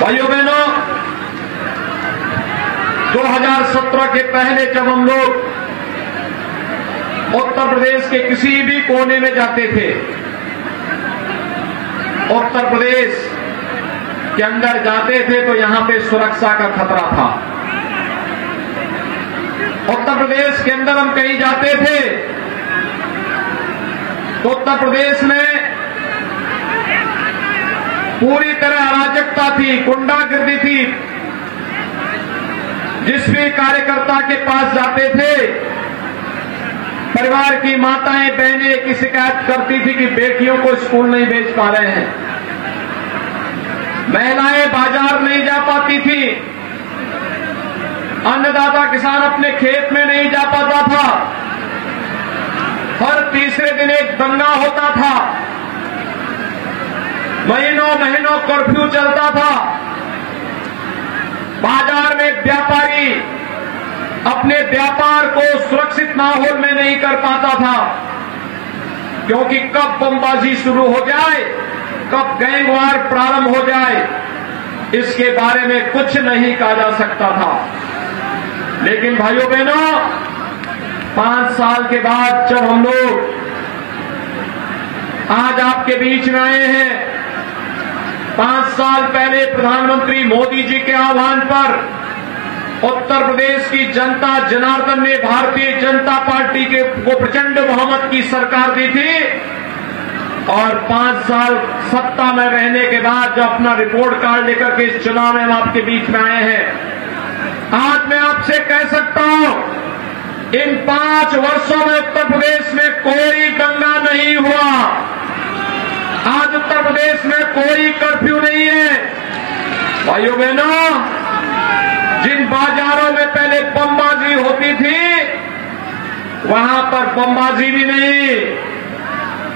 भाइयों बहनों, 2017 के पहले जब हम लोग उत्तर प्रदेश के किसी भी कोने में जाते थे, उत्तर प्रदेश के अंदर जाते थे तो यहां पे सुरक्षा का खतरा था। उत्तर प्रदेश के अंदर हम कहीं जाते थे तो उत्तर प्रदेश में पूरी तरह अराजकता थी, गुंडागिर्दी थी। जिस भी कार्यकर्ता के पास जाते थे, परिवार की माताएं बहनें की शिकायत करती थी कि बेटियों को स्कूल नहीं भेज पा रहे हैं, महिलाएं बाजार नहीं जा पाती थी, अन्नदाता किसान अपने खेत में नहीं जा पाता था, हर तीसरे दिन एक दंगा होता था, महीनों महीनों कर्फ्यू चलता था। बाजार में व्यापारी अपने व्यापार को सुरक्षित माहौल में नहीं कर पाता था, क्योंकि कब बमबाजी शुरू हो जाए, कब गैंगवार प्रारंभ हो जाए, इसके बारे में कुछ नहीं कहा जा सकता था। लेकिन भाइयों बहनों, 5 साल के बाद जब हम लोग आज आपके बीच में आए हैं, 5 साल पहले प्रधानमंत्री मोदी जी के आह्वान पर उत्तर प्रदेश की जनता जनार्दन ने भारतीय जनता पार्टी को प्रचंड बहुमत की सरकार दी थी, और 5 साल सत्ता में रहने के बाद जब अपना रिपोर्ट कार्ड लेकर के इस चुनाव में हम आपके बीच में आए हैं, आज मैं आपसे कह सकता हूं, इन 5 वर्षों में उत्तर प्रदेश में कोई दंगा नहीं हुआ, आज उत्तर प्रदेश में कोई कर्फ्यू नहीं है। भाइयों बहनों, जिन बाजारों में पहले बमबाजी होती थी, वहां पर बमबाजी भी नहीं,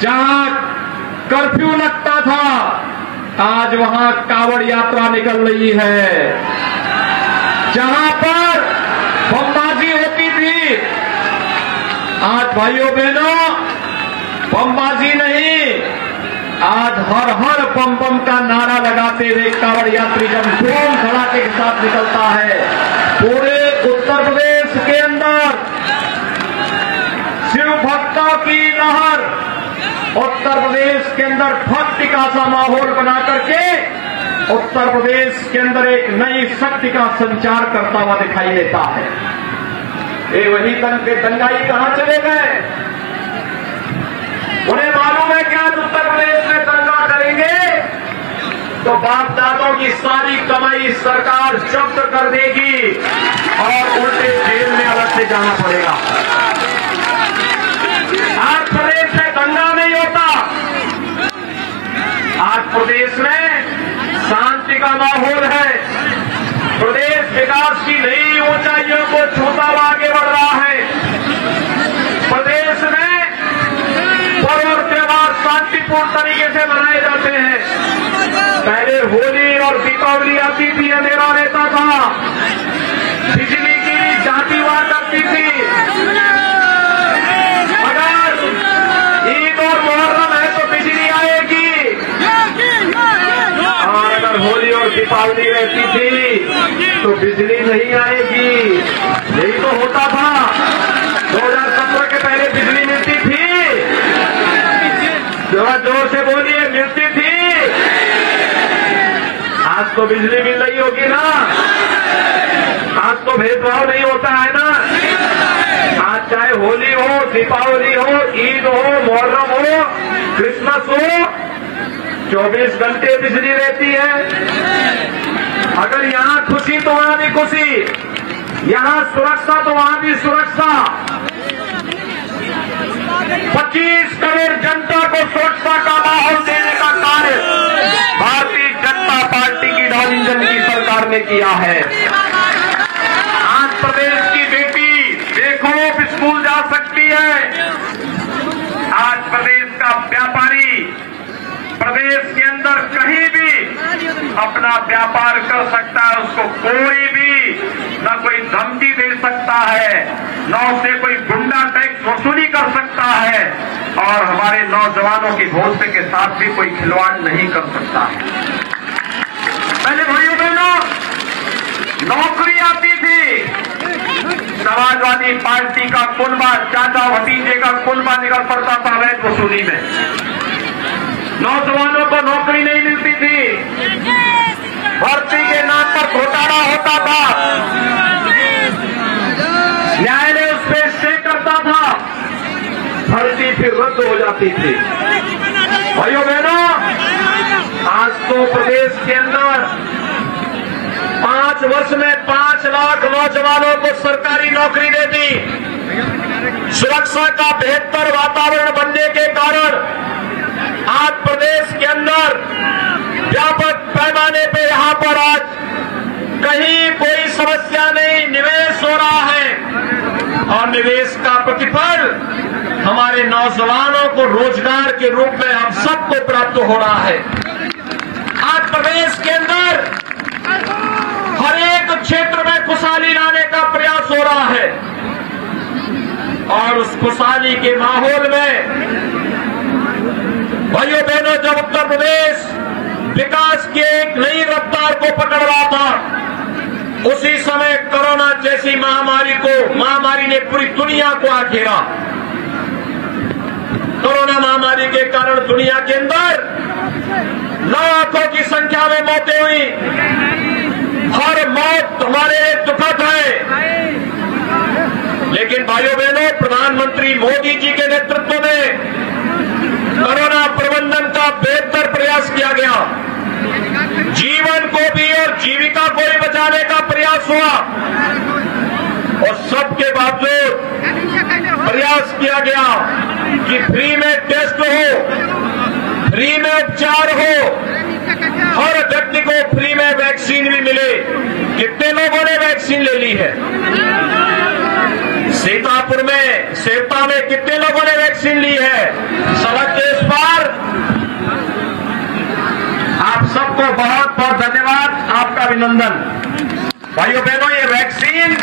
जहां कर्फ्यू लगता था, आज वहां कांवड़ यात्रा निकल रही है। जहां पर बमबाजी होती थी, आज भाइयों बहनों बमबाजी नहीं, आज हर हर बम बम का नारा लगाते हुए कांवड़ यात्री जब धूम धड़ाके के साथ निकलता है, पूरे उत्तर प्रदेश के अंदर शिव भक्तों की लहर, उत्तर प्रदेश के अंदर भक्ति का सा माहौल बना करके उत्तर प्रदेश के अंदर एक नई शक्ति का संचार करता हुआ दिखाई देता है। ये वही दंगाई कहां चले गए? उन्हें मालूम है कि आज उत्तर प्रदेश में दंगा करेंगे तो बाप दादों की सारी कमाई सरकार जब्त कर देगी और उल्टे जेल में अलग से जाना पड़ेगा। आज प्रदेश में दंगा नहीं होता, आज प्रदेश में शांति का माहौल है, प्रदेश विकास की नई ऊंचाइयों को छूता हुआ आगे बढ़ रहा है। प्रदेश में पर्व और त्योहार शांतिपूर्ण तरीके से मनाए जाते हैं। पहले होली और दीपावली आती थी, अंधेरा रहता था, बिजली की भी जाती हुआ करती थी, अगर ईद और मुहर्रम है तो बिजली आएगी, और अगर होली और दीपावली रहती थी तो बिजली नहीं आएगी। यही तो होता था। 2017 के पहले बिजली मिलती थी, जरा जोर से बोलिए, मिलती थी। आज तो बिजली मिल रही होगी ना, आज तो भेदभाव नहीं होता है ना। आज चाहे होली हो, दीपावली हो, ईद हो, मुहर्रम हो, क्रिसमस हो, 24 घंटे बिजली रहती है। अगर यहां खुशी तो वहां भी खुशी, यहां सुरक्षा तो वहां भी सुरक्षा। 25 करोड़ जनता को सुरक्षा का माहौल देने का कार्य भारतीय जनता पार्टी की डॉल इंजन की सरकार ने किया है। आज प्रदेश की बेटी बेखौफ स्कूल जा सकती है। आज प्रदेश का व्यापारी प्रदेश के अंदर कहीं भी अपना व्यापार कर सकता है, उसको कोई भी न कोई धमकी दे सकता है, न उससे कोई गुंडा टैक्स वसूली कर सकता है, और हमारे नौजवानों की भविष्य के साथ भी कोई खिलवाड़ नहीं कर सकता है। पहले भाइयों समाजवादी पार्टी का कुनबा, चाचा भतीजे का कुनबा निकल पड़ता था अवैध वसूली में। नौजवानों को नौकरी नहीं मिलती थी, भर्ती के नाम पर घोटाला होता था, न्यायालय उस पर स्टे करता था, भर्ती फिर रद्द हो जाती थी। भाइयों बहनों, आज तो प्रदेश के अंदर 5 वर्ष में 5 लाख नौजवानों को सरकारी नौकरी दे दी। सुरक्षा का बेहतर वातावरण बनने के कारण आज प्रदेश के अंदर व्यापक पैमाने पे यहां पर आज कहीं कोई समस्या नहीं, निवेश हो रहा है और निवेश का प्रतिफल हमारे नौजवानों को रोजगार के रूप में हम सबको प्राप्त हो रहा है। आज प्रदेश के अंदर हर एक क्षेत्र में खुशहाली लाने का प्रयास हो रहा है और उस खुशहाली के माहौल में भाइयों बहनों, जब उत्तर प्रदेश विकास की एक नई रफ्तार को पकड़ रहा था, उसी समय कोरोना जैसी महामारी ने पूरी दुनिया को आ घेरा। कोरोना महामारी के कारण दुनिया के अंदर लाखों की संख्या में मौतें हुई। हर मौत हमारे लिए दुखद है, लेकिन भाइयों बहनों, प्रधानमंत्री मोदी जी के नेतृत्व में कोरोना प्रबंधन का बेहतर प्रयास किया गया। जीवन को भी और जीविका को भी बचाने का प्रयास हुआ और सबके बावजूद प्रयास किया गया कि फ्री में टेस्ट हो, फ्री में उपचार हो, हर व्यक्ति को फ्री में वैक्सीन भी मिले। कितने लोगों ने वैक्सीन ले ली है? सीतापुर में, सेवता में कितने लोगों ने वैक्सीन ली है? सड़क के इस पार आप सबको बहुत बहुत धन्यवाद, आपका अभिनंदन। भाइयों बहनों, ये वैक्सीन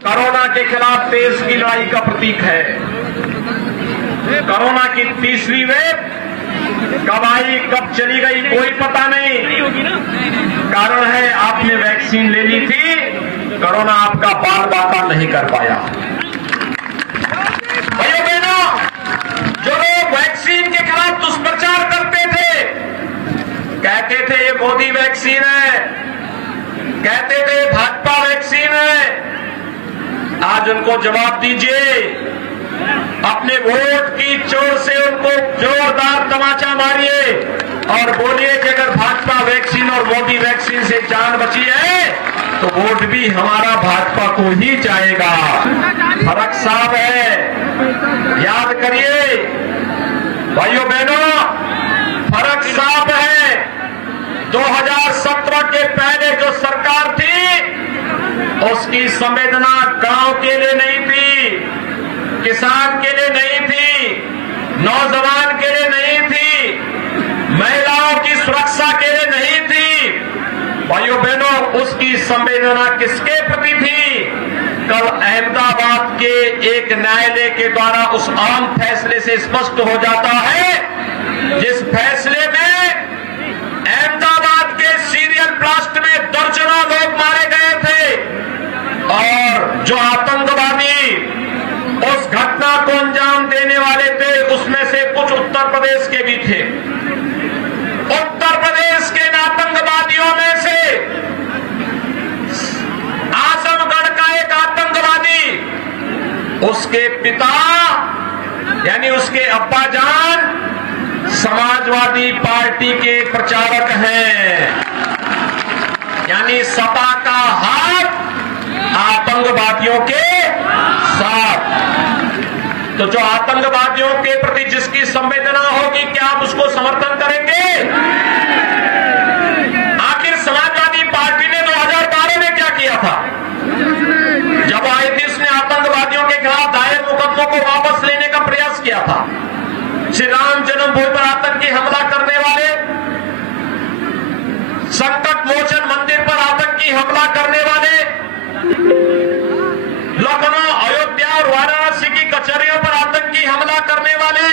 कोरोना के खिलाफ देश की लड़ाई का प्रतीक है। कोरोना की तीसरी वेव कब आई, कब चली गई, कोई पता नहीं। कारण है आपने वैक्सीन ले ली थी, कोरोना आपका बाल बाका नहीं कर पाया। भाइयों बहनों, जो लोग वैक्सीन के खिलाफ दुष्प्रचार करते थे, कहते थे ये मोदी वैक्सीन है, कहते थे भाजपा वैक्सीन है, आज उनको जवाब दीजिए। अपने वोट की चोट से उनको जोरदार तमाचा मारिए और बोलिए कि अगर भाजपा वैक्सीन और मोदी वैक्सीन से जान बची है तो वोट भी हमारा भाजपा को ही जाएगा। फर्क साफ है, याद करिए भाइयों बहनों, फर्क साफ है। 2017 के पहले जो सरकार थी उसकी संवेदना गांव के लिए नहीं थी, किसान के लिए नहीं थी, नौजवान के लिए नहीं थी, महिलाओं की सुरक्षा के लिए नहीं थी। भाइयों बहनों, उसकी संवेदना किसके प्रति थी? कल अहमदाबाद के एक न्यायालय के द्वारा उस आम फैसले से स्पष्ट हो जाता है, जिस फैसले में अहमदाबाद के सीरियल ब्लास्ट में दर्जनों लोग मारे गए थे और जो आतंकवादी उस घटना को अंजाम देने वाले थे उसमें से कुछ उत्तर प्रदेश के भी थे। उत्तर प्रदेश के आतंकवादियों में से आजमगढ़ का एक आतंकवादी, उसके पिता यानी उसके अब्बाजान समाजवादी पार्टी के प्रचारक हैं, यानी सपा का हाथ आतंकवादियों के साथ। तो जो आतंकवादियों के प्रति जिसकी संवेदना होगी, क्या आप उसको समर्थन करेंगे? आखिर समाजवादी पार्टी ने 2012 में क्या किया था? जब आई थी, उसने आतंकवादियों के खिलाफ दायर मुकदमों को वापस लेने का प्रयास किया था। श्री राम जन्मभूमि पर आतंकी हमला करने वाले, संकट मोचन मंदिर पर आतंकी हमला करने वाले, लखनऊ, अयोध्या और वाराणसी की कचहरियों पर आतंकी हमला करने वाले,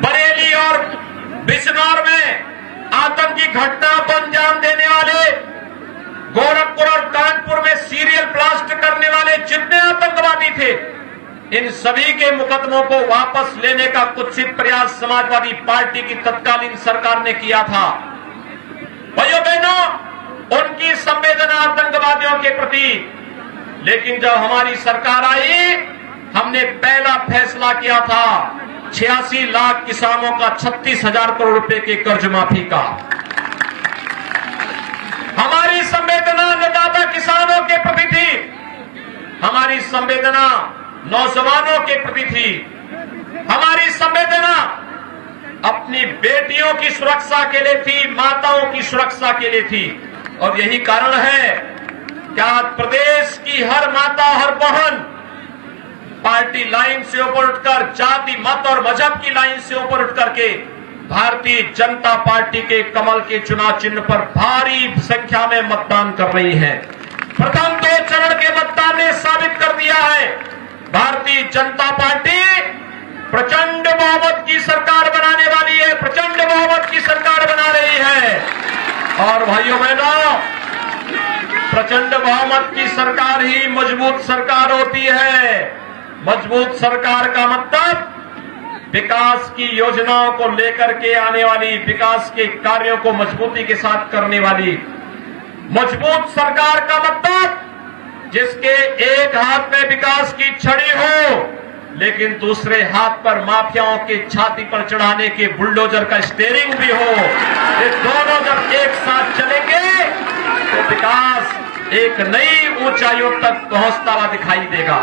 बरेली और बिजनौर में आतंकी घटना को अंजाम देने वाले, गोरखपुर और कानपुर में सीरियल ब्लास्ट करने वाले जितने आतंकवादी थे, इन सभी के मुकदमों को वापस लेने का कुत्सित प्रयास समाजवादी पार्टी की तत्कालीन सरकार ने किया था। भाइयों बहनों, उनकी संवेदना आतंकवादियों के प्रति, लेकिन जब हमारी सरकार आई, हमने पहला फैसला किया था 86 लाख किसानों का 36,000 करोड़ रुपए के कर्ज माफी का। हमारी संवेदना अन्नदाता किसानों के प्रति थी, हमारी संवेदना नौजवानों के प्रति थी, हमारी संवेदना अपनी बेटियों की सुरक्षा के लिए थी, माताओं की सुरक्षा के लिए थी। और यही कारण है कि आज प्रदेश की हर माता, हर बहन पार्टी लाइन से ऊपर उठकर, जाति मत और मजहब की लाइन से ऊपर उठ करके भारतीय जनता पार्टी के कमल के चुनाव चिन्ह पर भारी संख्या में मतदान कर रही है। प्रथम 2 चरण के मतदान ने साबित कर दिया है, भारतीय जनता पार्टी प्रचंड बहुमत की सरकार बनाने वाली है, प्रचंड बहुमत की सरकार बना रही है। और भाइयों बहनों, प्रचंड बहुमत की सरकार ही मजबूत सरकार होती है। मजबूत सरकार का मतलब विकास की योजनाओं को लेकर के आने वाली, विकास के कार्यों को मजबूती के साथ करने वाली मजबूत सरकार का मतलब जिसके एक हाथ में विकास की छड़ी हो, लेकिन दूसरे हाथ पर माफियाओं के छाती पर चढ़ाने के बुलडोजर का स्टीयरिंग भी हो। ये दोनों जब एक साथ चलेंगे तो विकास एक नई ऊंचाइयों तक पहुंचता हुआ दिखाई देगा।